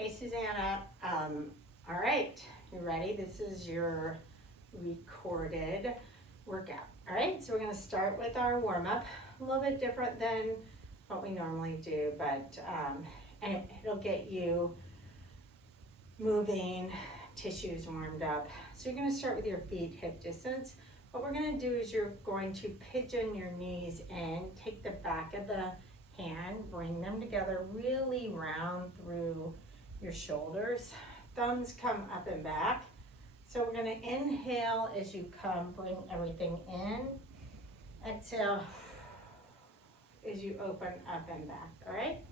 Hey, Susanna. All right, you ready? This is your recorded workout. All right, so we're going to start with our warm up. A little bit different than what we normally do, but and it'll get you moving, tissues warmed up. So you're going to start with your feet hip distance. What we're going to do is you're going to pigeon your knees in, take the back of the hand, bring them together, really round through your shoulders. Thumbs come up and back. So we're going to inhale as you come, bring everything in. Exhale as you open up and back, all right?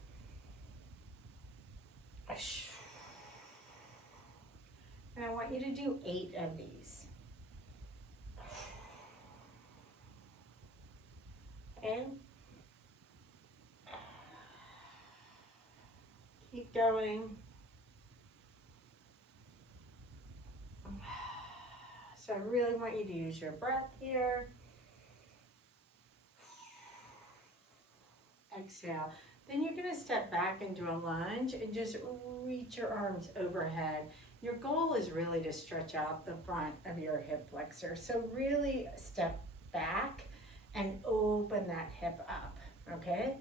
And I want you to do 8 of these. Okay? Keep going. So I really want you to use your breath here. Exhale. Then you're going to step back and do a lunge and just reach your arms overhead. Your goal is really to stretch out the front of your hip flexor. So really step back and open that hip up, okay?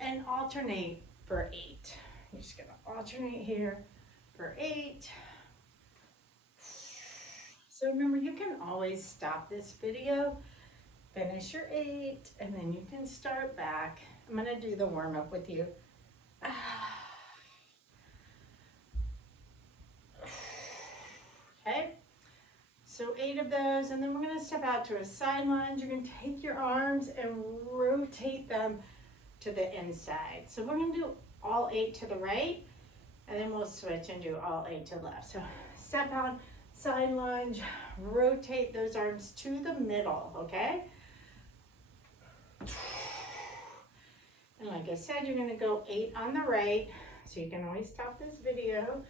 And alternate for 8. You're just going to alternate here for 8. So remember, you can always stop this video, finish your 8, and then you can start back. I'm going to do the warm up with you. Okay, so 8 of those, and then we're going to step out to a side lunge. You're going to take your arms and rotate them to the inside. So we're going to do all 8 to the right, and then we'll switch and do all 8 to the left. So step out, side lunge, rotate those arms to the middle, okay? And like I said, you're going to go 8 on the right, so you can always stop this video,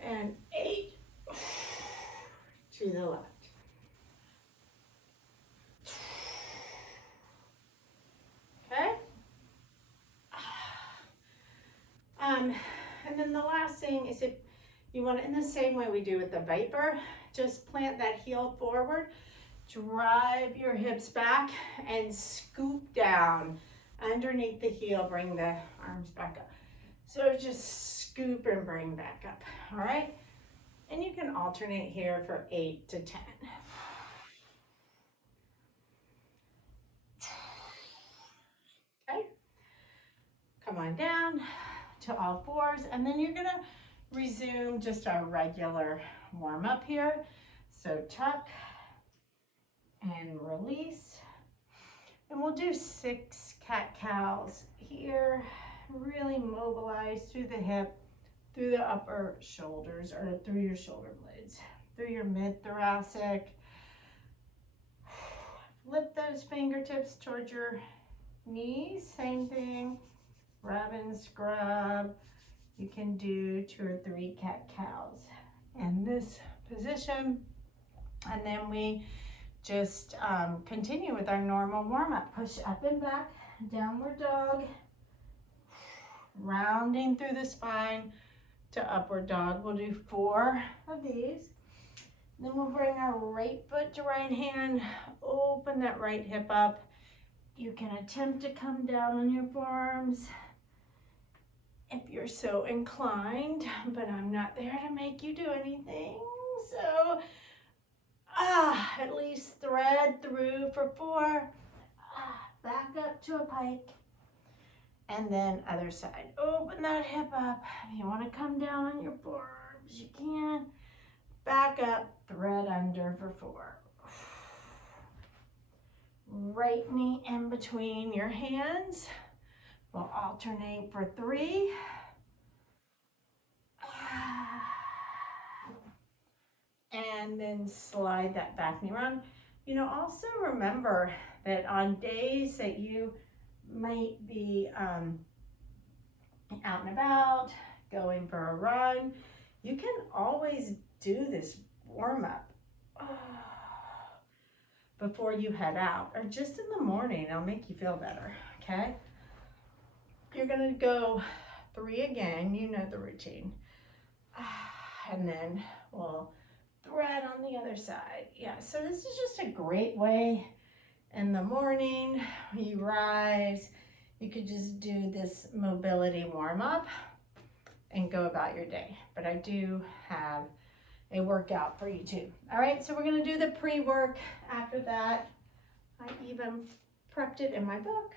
and 8 to the left. Okay? And then the last thing is, if you want it in the same way we do with the Viper, just plant that heel forward, drive your hips back, and scoop down underneath the heel, bring the arms back up. So just scoop and bring back up, all right? And you can alternate here for 8 to 10. Okay, come on down to all fours, and then you're gonna resume just our regular warm up here. So tuck and release. And we'll do 6 cat-cows here. Really mobilize through the hip, through the upper shoulders, or through your shoulder blades, through your mid-thoracic. Lift those fingertips towards your knees. Same thing. Rub and scrub. You can do 2 or 3 cat-cows in this position. And then we just continue with our normal warm-up. Push up and back, downward dog, rounding through the spine to upward dog. We'll do 4 of these. Then we'll bring our right foot to right hand, open that right hip up. You can attempt to come down on your forearms if you're so inclined, but I'm not there to make you do anything. So at least thread through for 4. Back up to a pike. And then other side. Open that hip up. If you want to come down on your forearms, you can. Back up, thread under for 4. Right knee in between your hands. We'll alternate for 3. And then slide that back knee around. You know, also remember that on days that you might be out and about, going for a run, you can always do this warm up before you head out, or just in the morning. It'll make you feel better, okay? You're gonna go 3 again, you know the routine. And then we'll thread on the other side. Yeah, so this is just a great way in the morning, you rise, you could just do this mobility warm-up and go about your day. But I do have a workout for you too. All right, so we're gonna do the pre-work after that. I even prepped it in my book.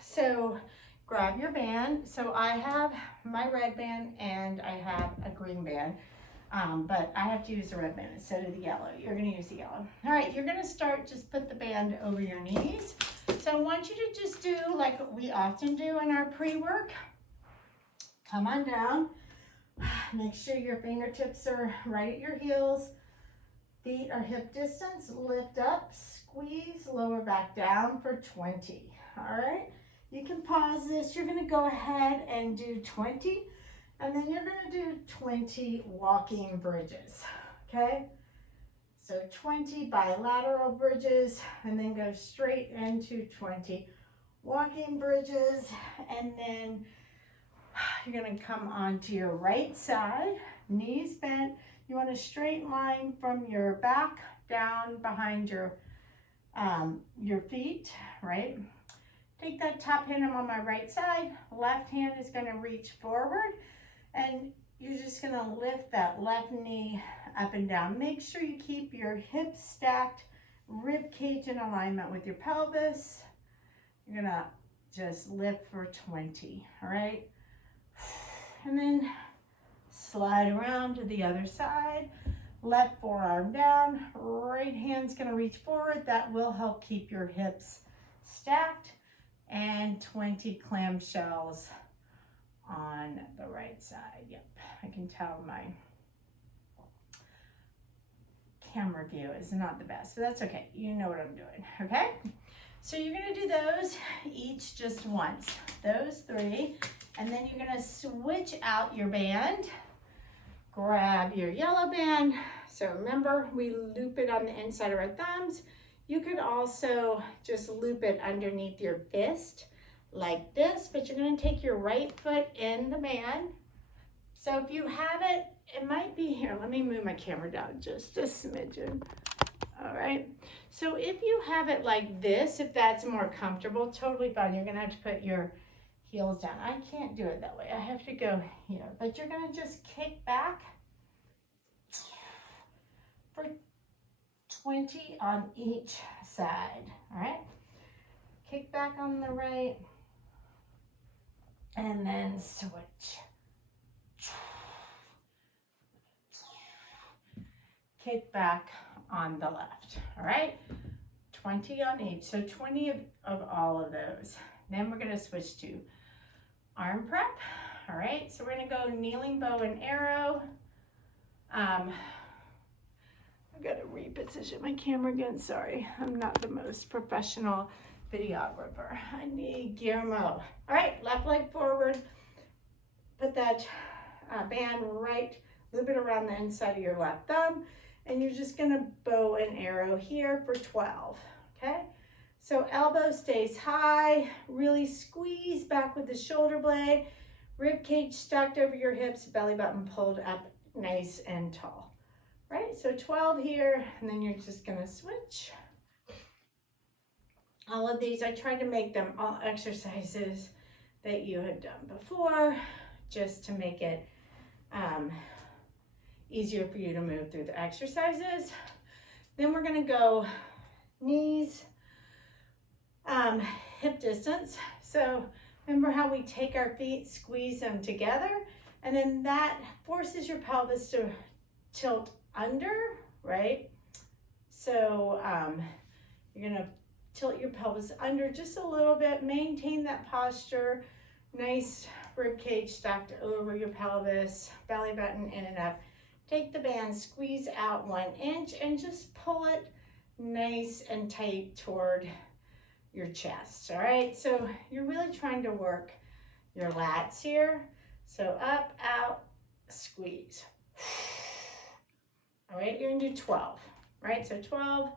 So grab your band. So I have my red band and I have a green band, but I have to use the red band instead of the yellow. You're gonna use the yellow. All right, you're gonna start, just put the band over your knees. So I want you to just do like we often do in our pre-work. Come on down. Make sure your fingertips are right at your heels. Feet are hip distance. Lift up, squeeze, lower back down for 20. All right, you can pause this. You're gonna go ahead and do 20, and then you're gonna do 20 walking bridges, okay? So 20 bilateral bridges, and then go straight into 20 walking bridges, and then you're gonna come onto your right side, knees bent. You want a straight line from your back down behind your feet, right? Take that top hand, I'm on my right side. Left hand is gonna reach forward, and you're just gonna lift that left knee up and down. Make sure you keep your hips stacked, rib cage in alignment with your pelvis. You're gonna just lift for 20, all right? And then slide around to the other side. Left forearm down, right hand's gonna reach forward. That will help keep your hips stacked. And 20 clamshells on the right side. Yep, I can tell my camera view is not the best, but that's okay. You know what I'm doing, okay? So you're gonna do those each just once, those 3, and then you're gonna switch out your band. Grab your yellow band. So remember, we loop it on the inside of our thumbs. You could also just loop it underneath your fist like this, but you're gonna take your right foot in the band. So if you have it, it might be here. Let me move my camera down just a smidgen. All right, so if you have it like this, if that's more comfortable, totally fine. You're gonna have to put your heels down. I can't do it that way. I have to go here, but you're gonna just kick back for 20 on each side, all right? Kick back on the right, and then switch. Kick back on the left, all right? 20 on each, so 20 of all of those. Then we're gonna switch to arm prep, all right? So we're gonna go kneeling bow and arrow. I gotta reposition my camera again, sorry. I'm not the most professional videographer. I need Guillermo. All right, left leg forward. Put that band right, loop it around the inside of your left thumb, and you're just gonna bow and arrow here for 12, okay? So elbow stays high, really squeeze back with the shoulder blade, rib cage stacked over your hips, belly button pulled up nice and tall. Right, so 12 here, and then you're just gonna switch. All of these, I tried to make them all exercises that you had done before, just to make it easier for you to move through the exercises. Then we're gonna go knees, hip distance. So remember how we take our feet, squeeze them together, and then that forces your pelvis to tilt under, right? So you're gonna tilt your pelvis under just a little bit, maintain that posture, nice rib cage stacked over your pelvis, belly button in and up. Take the band, squeeze out 1 inch, and just pull it nice and tight toward your chest, all right? So you're really trying to work your lats here. So up, out, squeeze. All right, you're gonna do 12, right? So 12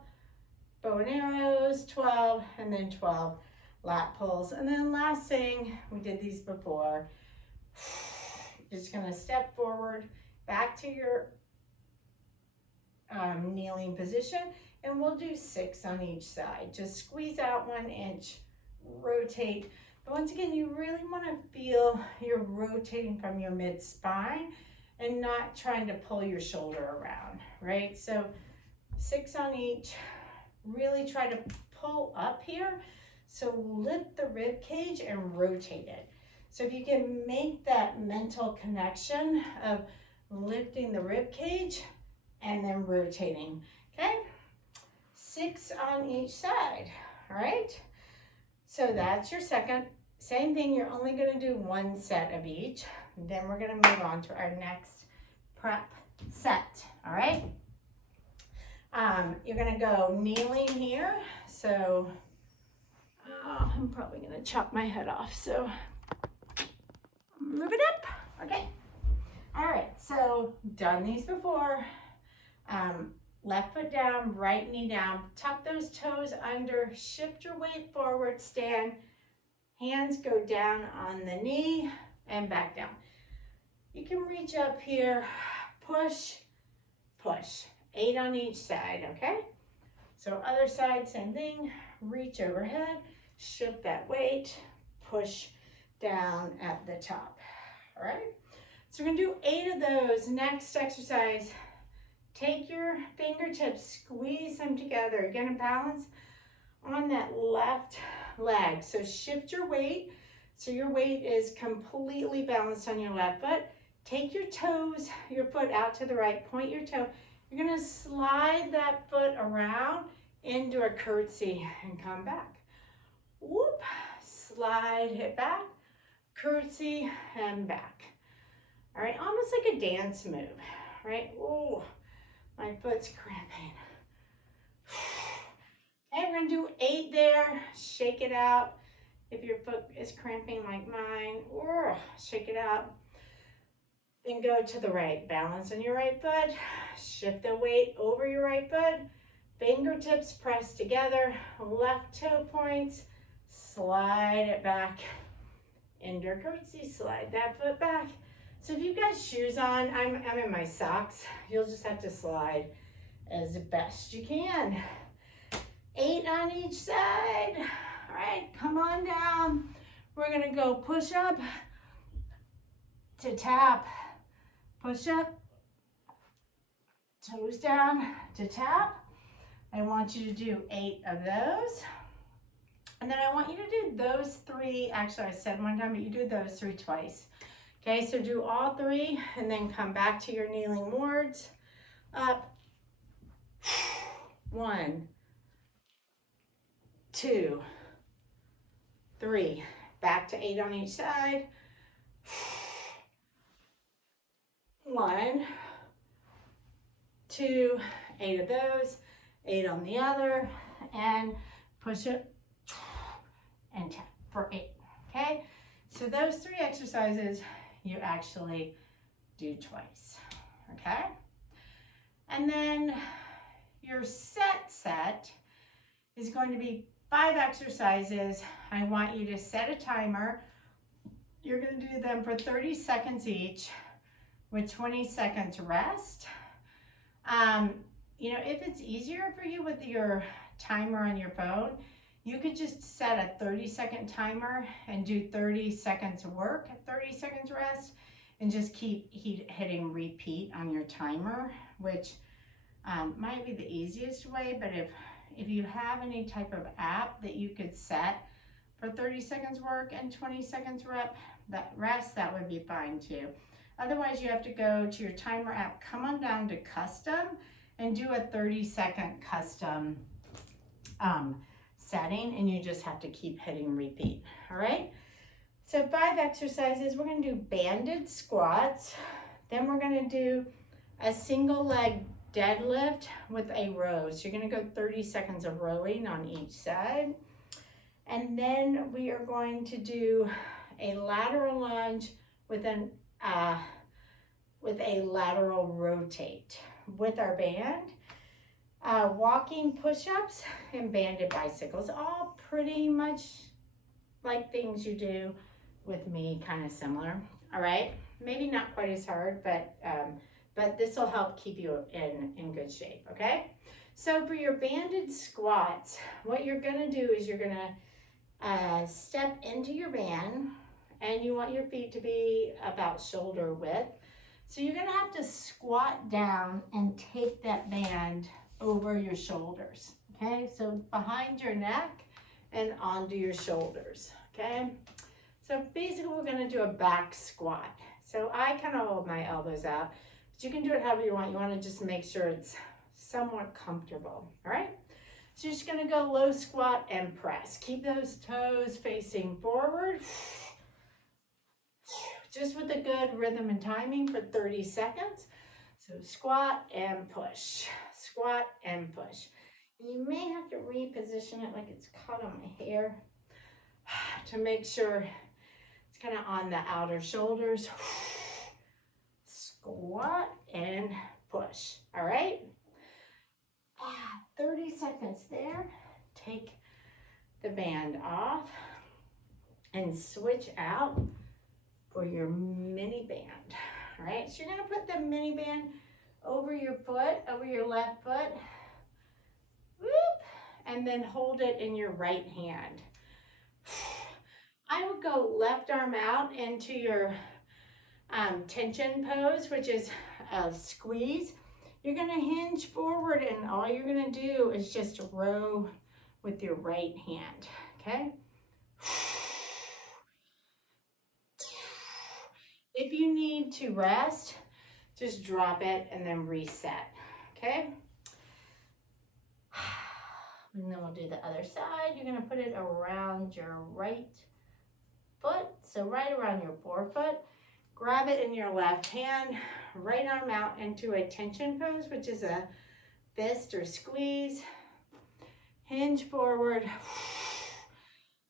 bow and arrows, 12, and then 12 lat pulls. And then last thing, we did these before, Just gonna step forward, back to your kneeling position, and we'll do 6 on each side. Just squeeze out 1 inch, rotate. But once again, you really wanna feel you're rotating from your mid-spine and not trying to pull your shoulder around, right? So 6 on each, really try to pull up here. So lift the rib cage and rotate it. So if you can make that mental connection of lifting the rib cage and then rotating, okay? 6 on each side, all right? So that's your second. Same thing, you're only gonna do 1 set of each. Then we're gonna move on to our next prep set, all right? You're gonna go kneeling here. So I'm probably gonna chop my head off, so move it up, okay. All right, so done these before. Left foot down, right knee down, tuck those toes under, shift your weight forward, stand, hands go down on the knee and back down. You can reach up here, push, push, 8 on each side, okay? So other side, same thing, reach overhead, shift that weight, push down at the top, all right? So we're gonna do 8 of those. Next exercise, take your fingertips, squeeze them together. You're gonna balance on that left leg. So shift your weight, so your weight is completely balanced on your left foot. Take your toes, your foot out to the right, point your toe. You're gonna slide that foot around into a curtsy and come back. Whoop, slide it back, curtsy and back. All right, almost like a dance move, right? Oh, my foot's cramping. Okay, we're gonna do 8 there, shake it out. If your foot is cramping like mine, or shake it out. Then go to the right, balance on your right foot, shift the weight over your right foot, fingertips press together, left toe points, slide it back, into a curtsy, slide that foot back. So if you've got shoes on, I'm in my socks, you'll just have to slide as best you can. 8 on each side. All right, come on down. We're gonna go push up to tap, push up, toes down to tap. I want you to do 8 of those. And then I want you to do those 3, actually I said one time, but you do those 3 twice. Okay, so do all 3 and then come back to your kneeling wards. Up, 1, 2, 3. Back to 8 on each side. 1, 2, 8 of those, 8 on the other, and push it and tap for 8, okay? So those 3 exercises you actually do twice, okay? And then your set is going to be 5 exercises. I want you to set a timer. You're gonna do them for 30 seconds each with 20 seconds rest. You know, if it's easier for you with your timer on your phone, you could just set a 30-second timer and do 30 seconds work, 30 seconds rest, and just keep hitting repeat on your timer, which might be the easiest way, but if you have any type of app that you could set for 30 seconds work and 20 seconds rest, that would be fine too. Otherwise, you have to go to your timer app, come on down to custom, and do a 30-second custom setting, and you just have to keep hitting repeat, all right? So 5 exercises. We're gonna do banded squats. Then we're gonna do a single leg deadlift with a row. So you're gonna go 30 seconds of rowing on each side. And then we are going to do a lateral lunge with a lateral rotate with our band. Walking push-ups and banded bicycles, all pretty much like things you do with me, kind of similar. All right, maybe not quite as hard, but this will help keep you in good shape. Okay, so for your banded squats, what you're gonna do is you're gonna step into your band, and you want your feet to be about shoulder width. So you're gonna have to squat down and take that band over your shoulders. Okay, so behind your neck and onto your shoulders. Okay. So basically we're gonna do a back squat. So I kind of hold my elbows out, but you can do it however you want. You wanna just make sure it's somewhat comfortable, all right? So you're just gonna go low squat and press. Keep those toes facing forward. Just with a good rhythm and timing for 30 seconds. So squat and push, squat and push. You may have to reposition it like it's caught on my hair to make sure it's kind of on the outer shoulders. Squat and push, all right? 30 seconds there. Take the band off and switch out for your mini band, all right? So you're gonna put the mini band over your foot, over your left foot, whoop, and then hold it in your right hand. I would go left arm out into your tension pose, which is a squeeze. You're gonna hinge forward, and all you're gonna do is just row with your right hand, okay? If you need to rest, just drop it and then reset, okay? And then we'll do the other side. You're gonna put it around your right foot, so right around your forefoot. Grab it in your left hand, right arm out into a tension pose, which is a fist or squeeze. Hinge forward,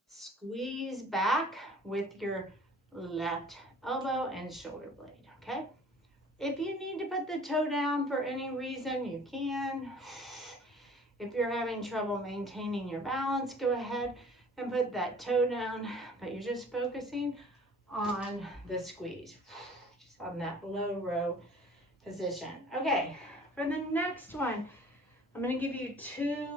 squeeze back with your left elbow and shoulder blade, okay? If you need to put the toe down for any reason, you can. If you're having trouble maintaining your balance, go ahead and put that toe down, but you're just focusing on the squeeze, just on that low row position. Okay, for the next one, I'm gonna give you two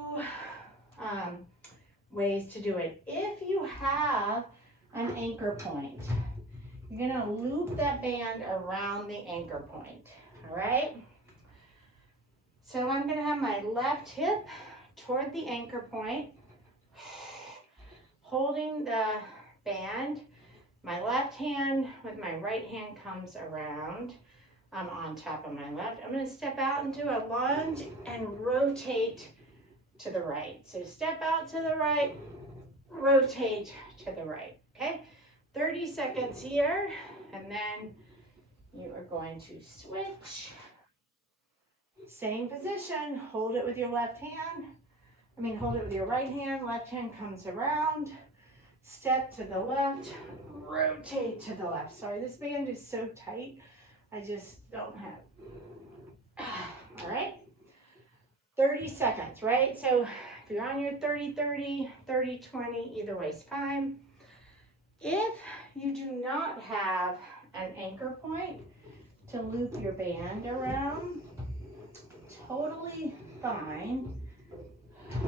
ways to do it. If you have an anchor point, you're gonna loop that band around the anchor point, all right? So I'm gonna have my left hip toward the anchor point, holding the band. My left hand with my right hand comes around. I'm on top of my left. I'm gonna step out into a lunge and rotate to the right. So step out to the right, rotate to the right, okay? 30 seconds here, and then you are going to switch. Same position, hold it with your left hand. Hold it with your right hand, left hand comes around. Step to the left, rotate to the left. Sorry, this band is so tight, I just don't have. All right, 30 seconds, right? So if you're on your 30-30, 30-20, either way is fine. If you do not have an anchor point to loop your band around, totally fine.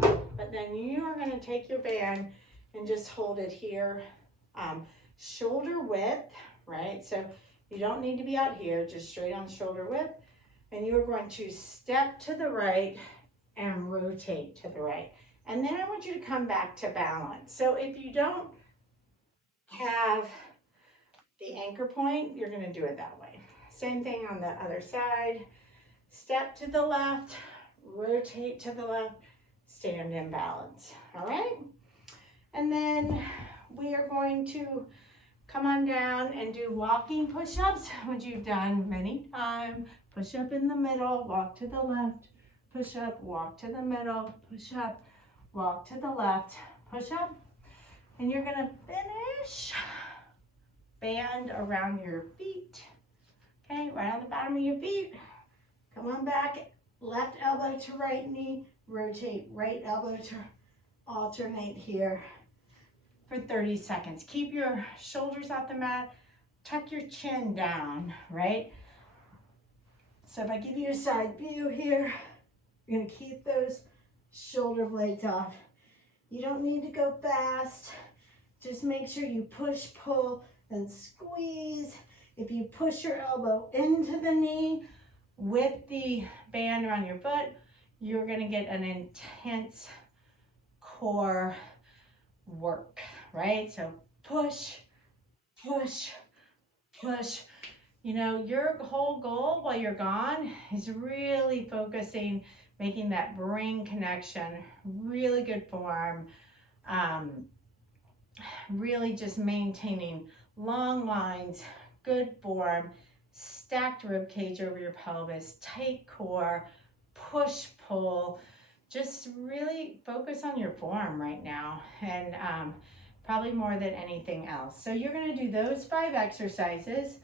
But then you are going to take your band and just hold it here, shoulder width, right? So you don't need to be out here, just straight on shoulder width. And you are going to step to the right and rotate to the right. And then I want you to come back to balance. So if you don't have the anchor point, you're going to do it that way. Same thing on the other side. Step to the left, rotate to the left, stand in balance, all right? And then we are going to come on down and do walking push-ups, which you've done many times. Push up in the middle, walk to the left, push up, walk to the middle, push up, walk to the left, push up. And you're gonna finish band around your feet, okay, right on the bottom of your feet. Come on back, left elbow to right knee, rotate right elbow to alternate here. for 30 seconds. Keep your shoulders off the mat, tuck your chin down, right? So if I give you a side view here, you're gonna keep those shoulder blades off. You don't need to go fast. Just make sure you push, pull, and squeeze. If you push your elbow into the knee with the band around your foot, you're gonna get an intense core work, right? So push, push, push. You know, your whole goal while you're gone is really focusing, making that brain connection, really good form, really just maintaining long lines, good form, stacked rib cage over your pelvis, tight core, push, pull. Just really focus on your form right now, and probably more than anything else. So you're gonna do those 5 exercises: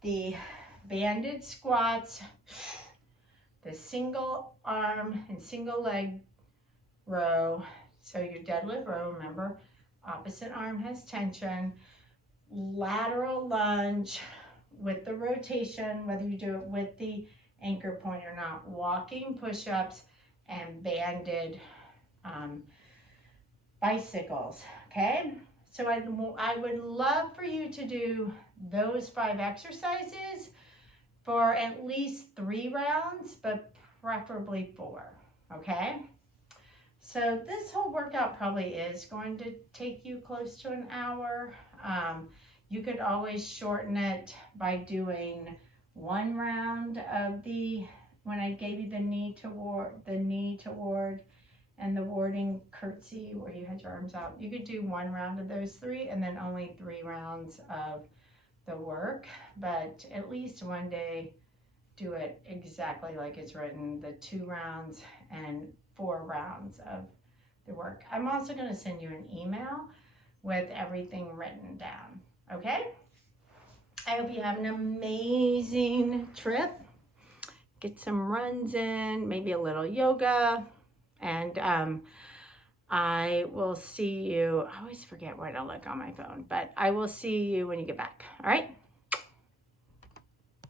the banded squats, the single arm and single leg row. So your deadlift row, remember, opposite arm has tension, lateral lunge with the rotation, whether you do it with the anchor point or not, walking push-ups, and banded bicycles, okay? So I would love for you to do those 5 exercises for at least 3 rounds, but preferably 4, okay? So this whole workout probably is going to take you close to an hour. You could always shorten it by doing 1 round of when I gave you the knee to ward, and the warding curtsy where you had your arms out. You could do 1 round of those 3 and then only 3 rounds of the work, but at least one day do it exactly like it's written, the 2 rounds and 4 rounds of the work. I'm also going to send you an email with everything written down, okay? I hope you have an amazing trip. Get some runs in, maybe a little yoga, and I will see you. I always forget where to look on my phone, but I will see you when you get back, all right?